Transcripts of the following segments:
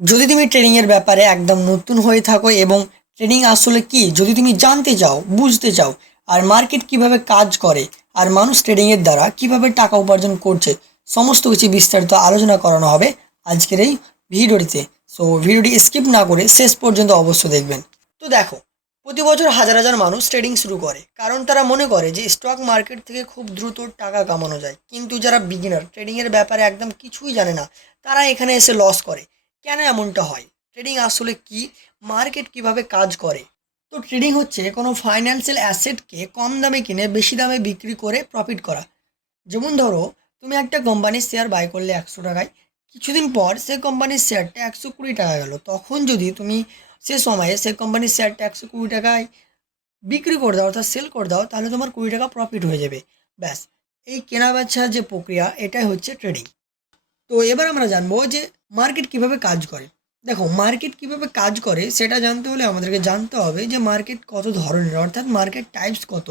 যদি তুমি ট্রেডিংয়ের ব্যাপারে একদম নতুন হয়ে থাকো এবং ট্রেডিং আসলে কি যদি তুমি জানতে চাও, বুঝতে চাও, আর মার্কেট কিভাবে কাজ করে আর মানুষ ট্রেডিংয়ের দ্বারা কিভাবে টাকা উপার্জন করছে, সমস্ত কিছু বিস্তারিত আলোচনা করানো হবে আজকের এই ভিডিওটিতে। সো ভিডিওটি স্কিপ না করে শেষ পর্যন্ত অবশ্যই দেখবেন। তো দেখো, প্রতি বছর হাজার হাজার মানুষ ট্রেডিং শুরু করে কারণ তারা মনে করে যে স্টক মার্কেট থেকে খুব দ্রুত টাকা কামানো যায়। কিন্তু যারা বিগিনার, ট্রেডিংয়ের ব্যাপারে একদম কিছুই জানে না, তারা এখানে এসে লস করে। কেন এমনটা হয়? ট্রেডিং আসলে কি? মার্কেট কিভাবে কাজ করে? তো ট্রেডিং হচ্ছে কোনো ফাইন্যান্সিয়াল অ্যাসেটকে কম দামে কিনে বেশি দামে বিক্রি করে প্রফিট করা। যেমন ধরো, তুমি একটা কোম্পানির শেয়ার বাই করলে 100 টাকায়, কিছুদিন পর সে কোম্পানির শেয়ারটা 120 টাকা গেল। তখন যদি তুমি সে সময়ে সে কোম্পানির শেয়ারটা 120 টাকায় বিক্রি করে দাও, অর্থাৎ সেল করে দাও, তাহলে তোমার 20 টাকা প্রফিট হয়ে যাবে। ব্যাস, এই কেনা বেচার যে প্রক্রিয়া, এটাই হচ্ছে ট্রেডিং। তো এবার আমরা জানবো যে মার্কেট কিভাবে কাজ করে। দেখো, মার্কেট কিভাবে কাজ করে সেটা জানতে হলে আমাদেরকে জানতে হবে যে মার্কেট কত ধরনের, অর্থাৎ মার্কেট টাইপস কত,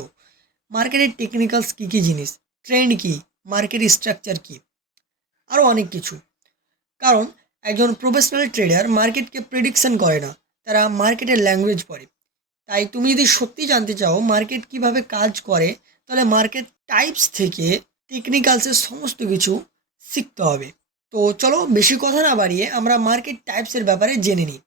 মার্কেটের টেকনিক্যালস কী কী জিনিস, ট্রেন্ড কী, মার্কেট স্ট্রাকচার কী, আরও অনেক কিছু। কারণ একজন প্রফেশনাল ট্রেডার মার্কেটকে প্রেডিকশন করে না, তারা মার্কেটের ল্যাঙ্গুয়েজ পড়ে। তাই তুমি যদি সত্যি জানতে চাও মার্কেট কিভাবে কাজ করে, তাহলে মার্কেট টাইপস থেকে টেকনিক্যালসের সমস্ত কিছু শিখতে হবে। তো চলো, বেশি কথা না বাড়িয়ে আমরা মার্কেট টাইপসের ব্যাপারে জেনে নিই।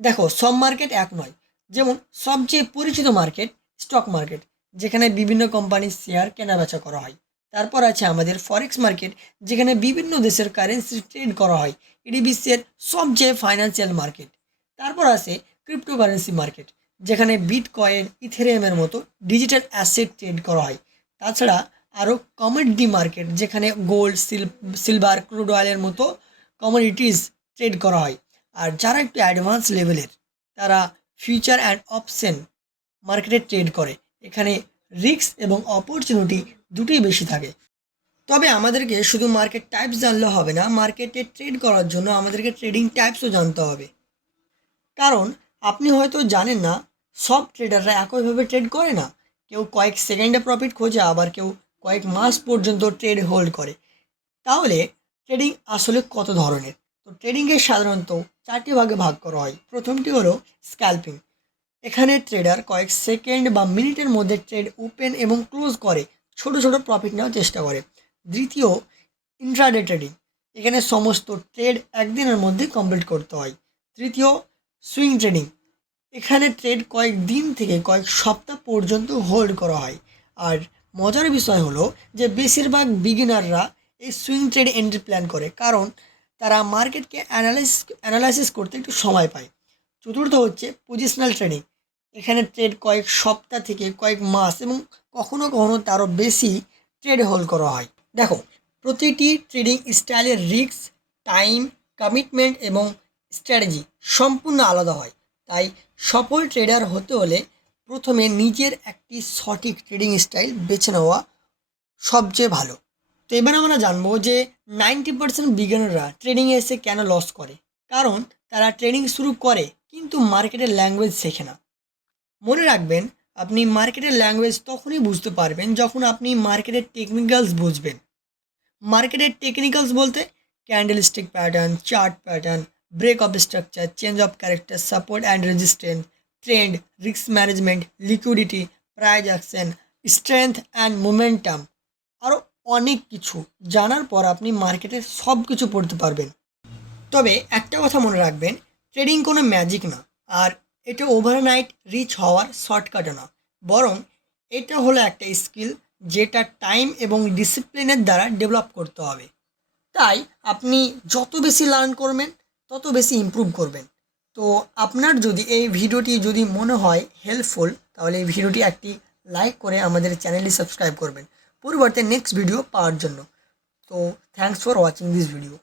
দেখো, সব মার্কেট এক নয়। যেমন সবচেয়ে পরিচিত মার্কেট স্টক মার্কেট, যেখানে বিভিন্ন কোম্পানির শেয়ার কেনাবেচা করা হয়। তারপর আছে আমাদের ফরেক্স মার্কেট, যেখানে বিভিন্ন দেশের কারেন্সি ট্রেড করা হয়। এটি বিশ্বের সবচেয়ে ফাইন্যান্সিয়াল মার্কেট। তারপর আছে ক্রিপ্টোকারেন্সি মার্কেট, যেখানে বিটকয়েন, ইথেরিয়ামের মতো ডিজিটাল অ্যাসেট ট্রেড করা হয়। তাছাড়া আরও কমোডিটি মার্কেট, যেখানে গোল্ড, সিলভার, ক্রুড অয়েলের মতো কমোডিটিস ট্রেড করা হয়। আর যারা একটু অ্যাডভান্স লেভেলের, তারা ফিউচার অ্যান্ড অপশন মার্কেটে ট্রেড করে। এখানে রিস্ক এবং অপরচুনিটি দুটোই বেশি থাকে। তবে আমাদেরকে শুধু মার্কেট টাইপস জানলে হবে না, মার্কেটে ট্রেড করার জন্য আমাদেরকে ট্রেডিং টাইপসও জানতে হবে। কারণ আপনি হয়তো জানেন না, সব ট্রেডাররা একইভাবে ট্রেড করে না। কেউ কয়েক সেকেন্ডে প্রফিট খোঁজে, আবার কেউ কয়েক মাস পর্যন্ত ট্রেড হোল্ড করে। তাহলে ট্রেডিং আসলে কত ধরনের? তো ট্রেডিংকে সাধারণত 4টি ভাগে ভাগ করা হয়। প্রথমটি হলো স্ক্যাল্পিং। এখানে ট্রেডার কয়েক সেকেন্ড বা মিনিটের মধ্যে ট্রেড ওপেন এবং ক্লোজ করে ছোট ছোট প্রফিট নেওয়ার চেষ্টা করে। দ্বিতীয়, ইন্ট্রাডে ট্রেডিং। এখানে সমস্ত ট্রেড একদিনের মধ্যে কমপ্লিট করতে হয়। তৃতীয়, সুইং ট্রেডিং। এখানে ট্রেড কয়েক দিন থেকে কয়েক সপ্তাহ পর্যন্ত হোল্ড করা হয়। আর মজার বিষয় হলো যে বেশিরভাগ বিগিনাররা এই সুইং ট্রেড এন্ট্রি প্ল্যান করে, কারণ তারা মার্কেটকে অ্যানালাইসিস করতে একটু সময় পায়। চতুর্থ হচ্ছে পজিশনাল ট্রেডিং। এখানে ট্রেড কয়েক সপ্তাহ থেকে কয়েক মাস এবং কখনো কখনো তারও বেশি ট্রেড হোল্ড করা হয়। দেখো, প্রতিটি ট্রেডিং স্টাইলের রিস্ক, টাইম, কমিটমেন্ট এবং স্ট্র্যাটেজি সম্পূর্ণ আলাদা হয়। তাই সফল ট্রেডার হতে হলে প্রথমে নিজের একটি সঠিক ট্রেডিং স্টাইল বেছে নেওয়া সবচেয়ে ভালো। তো এবার আমরা জানবো যে 90% বিগিনাররা ট্রেডিংয়ে এসে কেন লস করে। কারণ তারা ট্রেডিং শুরু করে কিন্তু মার্কেটের ল্যাঙ্গুয়েজ শেখে না। মনে রাখবেন, আপনি মার্কেটের ল্যাঙ্গুয়েজ তখনই বুঝতে পারবেন যখন আপনি মার্কেটের টেকনিক্যালস বুঝবেন। মার্কেটের টেকনিক্যালস বলতে candle stick pattern, chart pattern, break of structure, change of character, support and resistance, trend, risk management, liquidity, price action, strength and momentum, আরও অনেক কিছু জানার পর আপনি মার্কেটে সব কিছু পড়তে পারবেন। তবে একটা কথা মনে রাখবেন, ট্রেডিং কোনো ম্যাজিক না, আর এটা ওভারনাইট রিচ হওয়ার শর্টকাটও না। বরং এটা হলো একটা স্কিল, যেটা টাইম এবং ডিসিপ্লিনের দ্বারা ডেভেলপ করতে হবে। তাই আপনি যত বেশি লার্ন করবেন, তত বেশি ইমপ্রুভ করবেন। তো আপনার যদি এই ভিডিওটি যদি মনে হয় হেল্পফুল, তাহলে এই ভিডিওটি একটি লাইক করে আমাদের চ্যানেলটি সাবস্ক্রাইব করবেন পরিবর্তে নেক্সট ভিডিও পাওয়ার জন্য। তো thanks for watching this video.